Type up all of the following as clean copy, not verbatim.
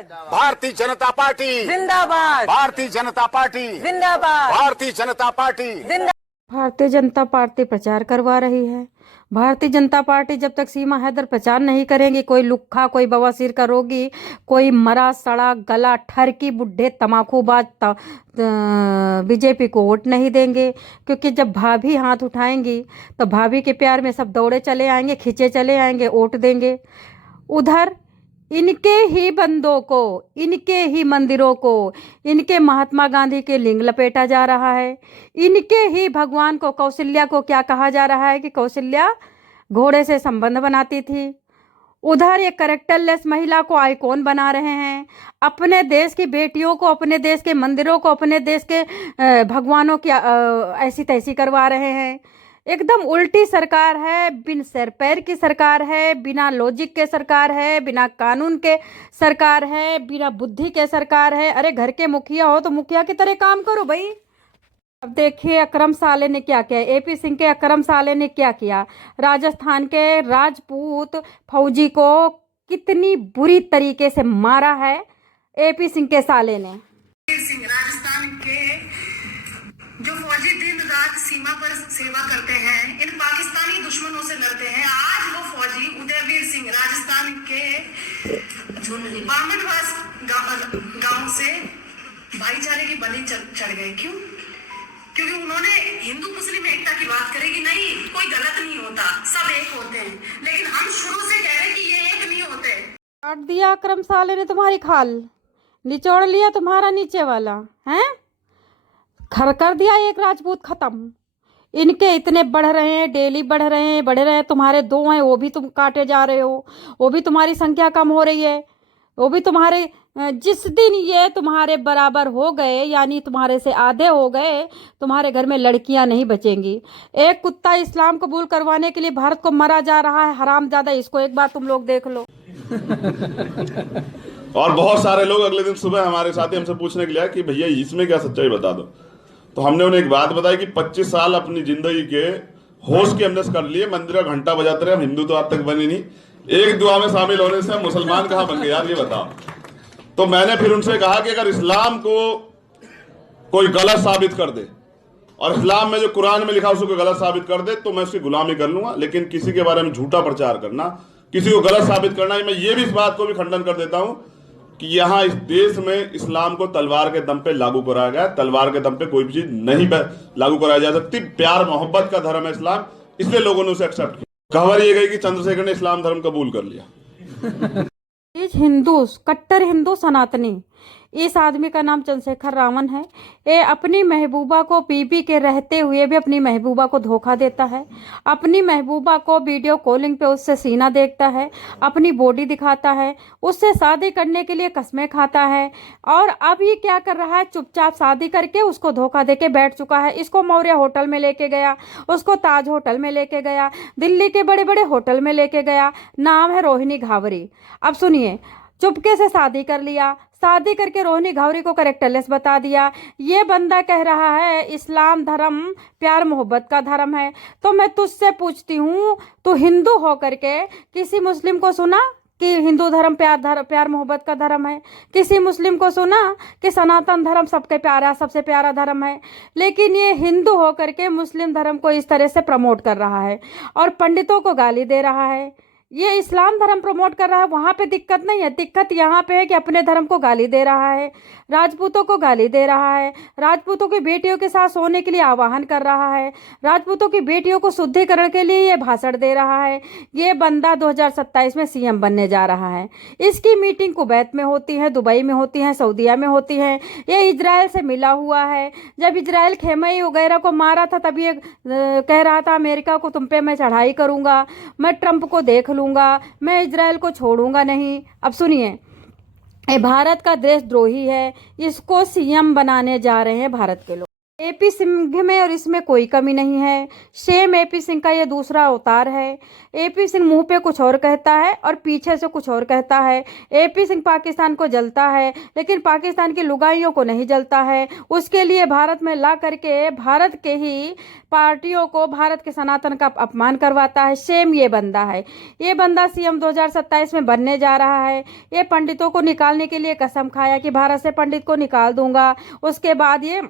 Bharatiya Janata party जिंदाबाद, Bharatiya Janata party जिंदाबाद, Bharatiya Janata party जिंदाबाद। भारतीय जनता पार्टी प्रचार करवा रही है। भारतीय जनता पार्टी जब तक सीमा हैदर प्रचार नहीं करेंगी, कोई लुक्खा, कोई बवासीर का रोगी, कोई मरा सड़ा गला ठरकी बुढ़े तमाकूबाज बीजेपी को वोट नहीं देंगे। क्योंकि जब भाभी हाथ उठाएंगी तो भाभी के प्यार में सब दौड़े चले आएंगे, खींचे चले आएंगे, वोट देंगे। उधर इनके ही बंदों को, इनके ही मंदिरों को, इनके महात्मा गांधी के लिंग लपेटा जा रहा है। इनके ही भगवान को, कौशल्या को क्या कहा जा रहा है कि कौशल्या घोड़े से संबंध बनाती थी। उधर ये कैरेक्टरलेस महिला को आइकॉन बना रहे हैं। अपने देश की बेटियों को, अपने देश के मंदिरों को, अपने देश के भगवानों की ऐसी तैसी करवा रहे हैं। एकदम उल्टी सरकार है, बिन सर पैर की सरकार है, बिना लॉजिक के सरकार है, बिना कानून के सरकार है, बिना बुद्धि के सरकार है। अरे घर के मुखिया हो तो मुखिया की तरह काम करो भाई। अब देखिए अकरम साले ने क्या किया, एपी सिंह के अकरम साले ने क्या किया। राजस्थान के राजपूत फौजी को कितनी बुरी तरीके से मारा है एपी सिंह के साले ने। सिंह राजस्थान के जो फौजी दिन रात सीमा पर सेवा करते हैं, इन पाकिस्तानी दुश्मनों से लड़ते हैं। आज वो फौजी उदयवीर सिंह राजस्थान के बामनवास गांव से भाईचारे की बलि चढ़ गए। क्यों? क्योंकि उन्होंने हिंदू मुस्लिम एकता की बात करी कि नहीं, कोई गलत नहीं होता, सब एक होते हैं। लेकिन हम शुरू से कह रहे हैं कि ये एक नहीं होते। काट दिया अकरम साले ने तुम्हारी खाल, निचोड़ लिया तुम्हारा नीचे वाला, हैं? खर कर दिया एक राजपूत खत्म। इनके इतने बढ़ रहे हैं, डेली बढ़ रहे हैं। तुम्हारे दो हैं, वो भी तुम काटे जा रहे हो। वो भी तुम्हारी संख्या कम हो रही है। वो भी तुम्हारे, जिस दिन ये तुम्हारे बराबर हो गए, यानी तुम्हारे से आधे हो गए, तुम्हारे घर में लड़कियां नहीं बचेंगी। एक कुत्ता इस्लाम कबूल करवाने के लिए भारत को मरा जा रहा है, हरामजादा। इसको एक बार तुम लोग देख लो। और बहुत सारे लोग अगले दिन सुबह हमारे साथी हमसे पूछने के लिए आए कि भैया इसमें क्या सच्चाई बता दो। तो हमने उन्हें एक बात बताई कि 25 साल अपनी जिंदगी के होश के हमने कर लिए, मंदिर का घंटा बजाते रहे, हम हिंदू तो आज तक बने नहीं। एक दुआ में शामिल होने से हम मुसलमान कहाँ बन गए यार, ये बताओ। तो मैंने फिर उनसे कहा कि अगर इस्लाम को कोई गलत साबित कर दे और इस्लाम में जो कुरान में लिखा उसको गलत साबित कर दे तो मैं उसकी गुलामी कर लूंगा। लेकिन किसी के बारे में झूठा प्रचार करना, किसी को गलत साबित करना, मैं ये भी इस बात को भी खंडन कर देता हूं कि यहाँ इस देश में इस्लाम को तलवार के दम पे लागू कराया गया। तलवार के दम पे कोई भी चीज नहीं लागू कराई जा सकती। प्यार मोहब्बत का धर्म है इस्लाम, इसलिए लोगों ने उसे एक्सेप्ट किया। खबर ये गई कि चंद्रशेखर ने इस्लाम धर्म कबूल कर लिया। हिंदू, कट्टर हिंदू सनातनी, इस आदमी का नाम चंद्रशेखर रावण है। ये अपनी महबूबा को बीबी के रहते हुए भी अपनी महबूबा को धोखा देता है। अपनी महबूबा को वीडियो कॉलिंग पे उससे सीना देखता है, अपनी बॉडी दिखाता है, उससे शादी करने के लिए कस्में खाता है। और अब ये क्या कर रहा है, चुपचाप शादी करके उसको धोखा देके बैठ चुका है। इसको मौर्य होटल में लेके गया, उसको ताज होटल में लेके गया, दिल्ली के बड़े बड़े होटल में लेके गया। नाम है रोहिणी घावरी। अब सुनिए, चुपके से शादी कर लिया, शादी करके रोहिणी घावरी को कैरेक्टरलेस बता दिया। ये बंदा कह रहा है इस्लाम धर्म प्यार मोहब्बत का धर्म है। तो मैं तुझसे पूछती हूँ, तू हिंदू होकर के किसी मुस्लिम को सुना कि हिंदू धर्म प्यार मोहब्बत का धर्म है? किसी मुस्लिम को सुना कि सनातन धर्म सबके प्यारा, सबसे प्यारा धर्म है? लेकिन ये हिंदू होकर के मुस्लिम धर्म को इस तरह से प्रमोट कर रहा है और पंडितों को गाली दे रहा है। ये इस्लाम धर्म प्रमोट कर रहा है, वहाँ पे दिक्कत नहीं है। दिक्कत यहाँ पे है कि अपने धर्म को गाली दे रहा है, राजपूतों को गाली दे रहा है, राजपूतों की बेटियों के साथ सोने के लिए आह्वान कर रहा है, राजपूतों की बेटियों को शुद्धिकरण के लिए ये भाषण दे रहा है। ये बंदा 2027 में सीएम बनने जा रहा है। इसकी मीटिंग कुवैत में होती है, दुबई में होती है, सऊदीया में होती है। ये इजराइल से मिला हुआ है। जब इजराइल खेमई वगैरह को मारा था तब ये कह रहा था अमेरिका को तुम पे मैं चढ़ाई करूँगा, मैं ट्रंप को देख लूँगा, मैं इजराइल को छोड़ूंगा नहीं। अब सुनिए, ये भारत का देशद्रोही है, इसको सीएम बनाने जा रहे हैं भारत के लोग। एपी सिंह में और इसमें कोई कमी नहीं है। सेम एपी सिंह का ये दूसरा अवतार है। एपी सिंह मुंह पे कुछ और कहता है और पीछे से कुछ और कहता है। एपी सिंह पाकिस्तान को जलता है, लेकिन पाकिस्तान की लुगाइयों को नहीं जलता है। उसके लिए भारत में ला करके भारत के ही पार्टियों को भारत के सनातन का अपमान करवाता है। सेम ये बंदा है। ये बंदा सीएम 2027 में बनने जा रहा है। ये पंडितों को निकालने के लिए कसम खाया कि भारत से पंडित को निकाल दूंगा। उसके बाद ये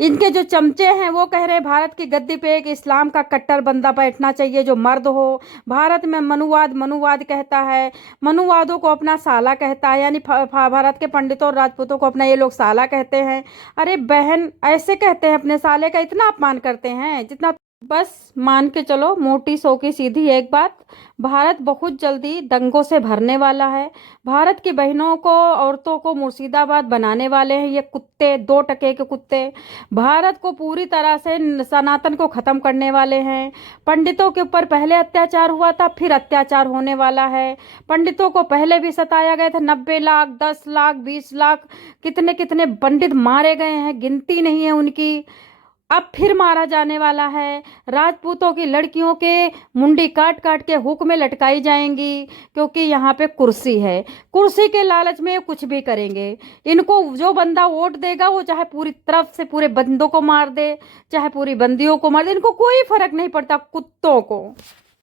इनके जो चमचे हैं वो कह रहे भारत की गद्दी पे एक इस्लाम का कट्टर बंदा बैठना चाहिए जो मर्द हो। भारत में मनुवाद कहता है, मनुवादों को अपना साला कहता है, यानी भारत के पंडितों और राजपूतों को अपना ये लोग साला कहते हैं। अरे बहन, ऐसे कहते हैं अपने साले का, इतना अपमान करते हैं जितना। बस मान के चलो, मोटी सो की सीधी एक बात, भारत बहुत जल्दी दंगों से भरने वाला है। भारत की बहनों को, औरतों को मुर्शिदाबाद बनाने वाले हैं ये कुत्ते, 2 टके के कुत्ते। भारत को पूरी तरह से सनातन को ख़त्म करने वाले हैं। पंडितों के ऊपर पहले अत्याचार हुआ था, फिर अत्याचार होने वाला है। पंडितों को पहले भी सताया गया था। 90 लाख, 10 लाख, 20 लाख, कितने कितने पंडित मारे गए हैं, गिनती नहीं है उनकी। अब फिर मारा जाने वाला है। राजपूतों की लड़कियों के मुंडी काट काट के हुक में लटकाई जाएंगी, क्योंकि यहाँ पे कुर्सी है। कुर्सी के लालच में कुछ भी करेंगे। इनको जो बंदा वोट देगा वो चाहे पूरी तरफ से पूरे बंदों को मार दे, चाहे पूरी बंदियों को मार दे, इनको कोई फर्क नहीं पड़ता कुत्तों को।